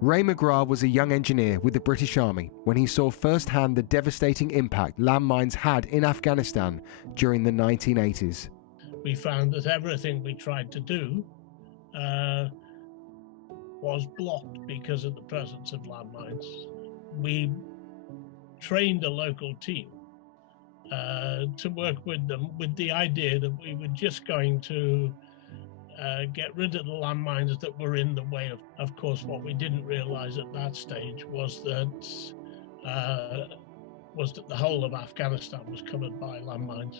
Rae McGrath was a young engineer with the British Army when he saw firsthand the devastating impact landmines had in Afghanistan during the 1980s. We found that everything we tried to do was blocked because of the presence of landmines. We trained a local team to work with them with the idea that we were just going to get rid of the landmines that were in the way. Of course, what we didn't realize at that stage was that the whole of Afghanistan was covered by landmines.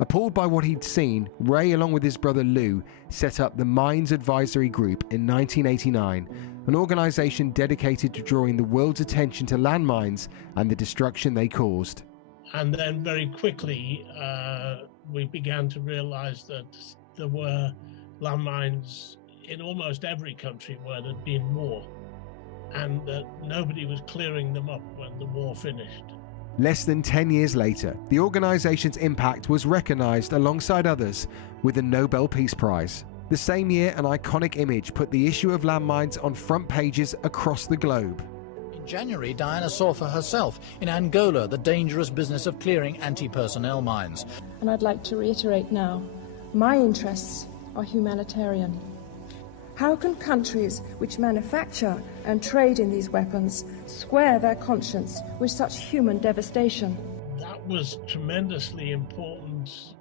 Appalled by what he'd seen, Rae, along with his brother Lou, set up the Mines Advisory Group in 1989, an organisation dedicated to drawing the world's attention to landmines and the destruction they caused. And then very quickly, we began to realise that there were landmines in almost every country where there'd been war, and that nobody was clearing them up when the war finished. Less than 10 years later, the organisation's impact was recognised alongside others with the Nobel Peace Prize. The same year, an iconic image put the issue of landmines on front pages across the globe. In January, Diana saw for herself in Angola the dangerous business of clearing anti-personnel mines. And I'd like to reiterate now, my interests are humanitarian. How can countries which manufacture and trade in these weapons square their conscience with such human devastation? That was tremendously important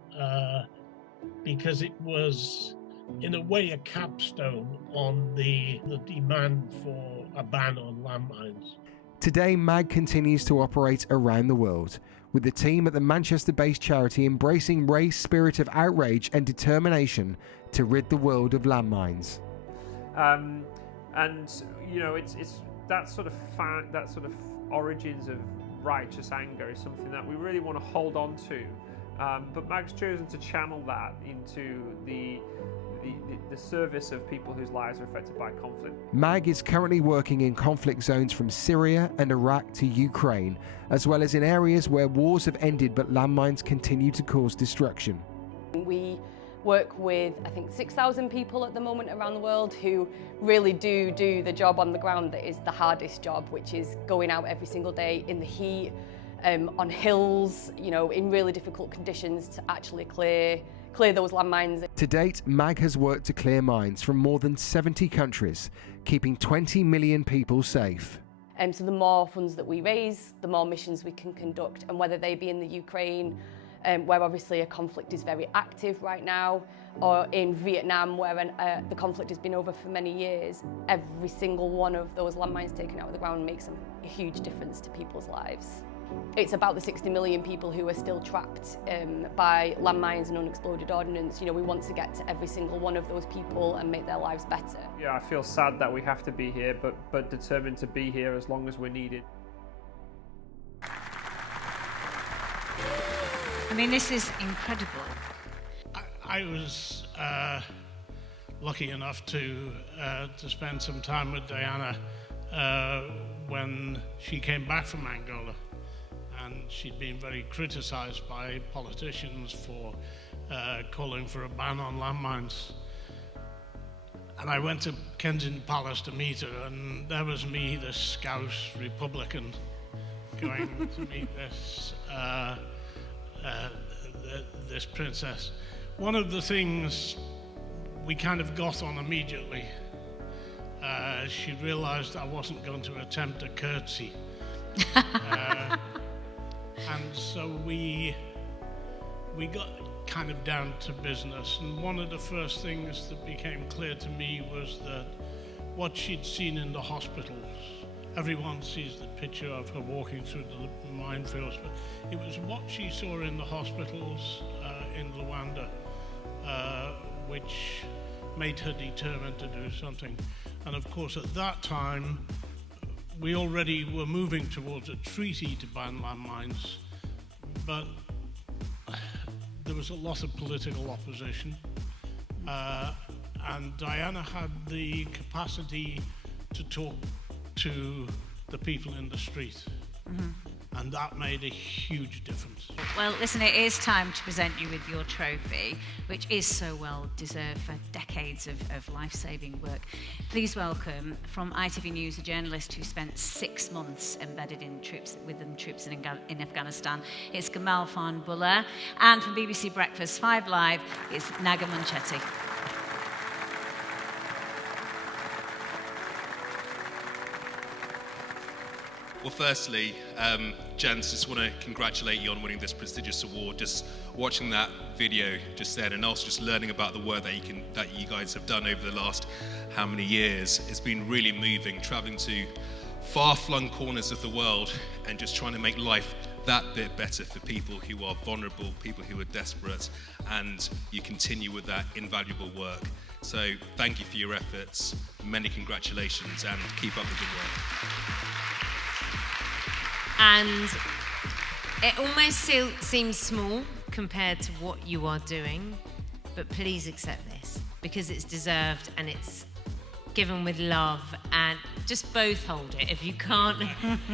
because it was, in a way, a capstone on the demand for a ban on landmines. Today, MAG continues to operate around the world, with the team at the Manchester-based charity embracing Rae's spirit of outrage and determination to rid the world of landmines. And you know, it's that sort of origins of righteous anger is something that we really want to hold on to. But MAG's chosen to channel that into the service of people whose lives are affected by conflict. MAG is currently working in conflict zones from Syria and Iraq to Ukraine, as well as in areas where wars have ended but landmines continue to cause destruction. We work with, I think, 6,000 people at the moment around the world who really do the job on the ground that is the hardest job, which is going out every single day in the heat, on hills, you know, in really difficult conditions to actually clear those landmines. To date, MAG has worked to clear mines from more than 70 countries, keeping 20 million people safe. So the more funds that we raise, the more missions we can conduct, and whether they be in the Ukraine, where obviously a conflict is very active right now, or in Vietnam, where the conflict has been over for many years, every single one of those landmines taken out of the ground makes a huge difference to people's lives. It's about the 60 million people who are still trapped by landmines and unexploded ordnance. You know, we want to get to every single one of those people and make their lives better. Yeah, I feel sad that we have to be here, but determined to be here as long as we're needed. I mean, this is incredible. I was lucky enough to spend some time with Diana when she came back from Angola, and she'd been very criticised by politicians for calling for a ban on landmines. And I went to Kensington Palace to meet her, and there was me, this Scouse Republican, going to meet this princess. One of the things we kind of got on immediately, she realised I wasn't going to attempt a curtsy. And so we got kind of down to business, and one of the first things that became clear to me was that what she'd seen in the hospitals, everyone sees the picture of her walking through the minefields, but it was what she saw in the hospitals in Luanda which made her determined to do something. And of course at that time we already were moving towards a treaty to ban landmines, but there was a lot of political opposition, and Diana had the capacity to talk to the people in the street. and that made a huge difference. Well, listen, it is time to present you with your trophy, which is so well deserved for decades of life-saving work. Please welcome, from ITV News, a journalist who spent 6 months embedded in troops in Afghanistan. It's Gamal Buller, and from BBC Breakfast 5 Live, it's Naga Munchetti. Well, firstly, gents, just want to congratulate you on winning this prestigious award. Just watching that video just then, and also just learning about the work that you guys have done over the last how many years, it's been really moving. Traveling to far-flung corners of the world and just trying to make life that bit better for people who are vulnerable, people who are desperate, and you continue with that invaluable work. So thank you for your efforts. Many congratulations, and keep up the good work. And it almost seems small compared to what you are doing, but please accept this, because it's deserved and it's given with love, and just both hold it if you can't.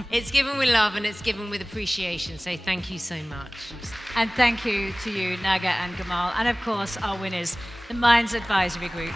It's given with love and it's given with appreciation, so thank you so much. And thank you to you, Naga and Gamal, and of course our winners, the Mines Advisory Group.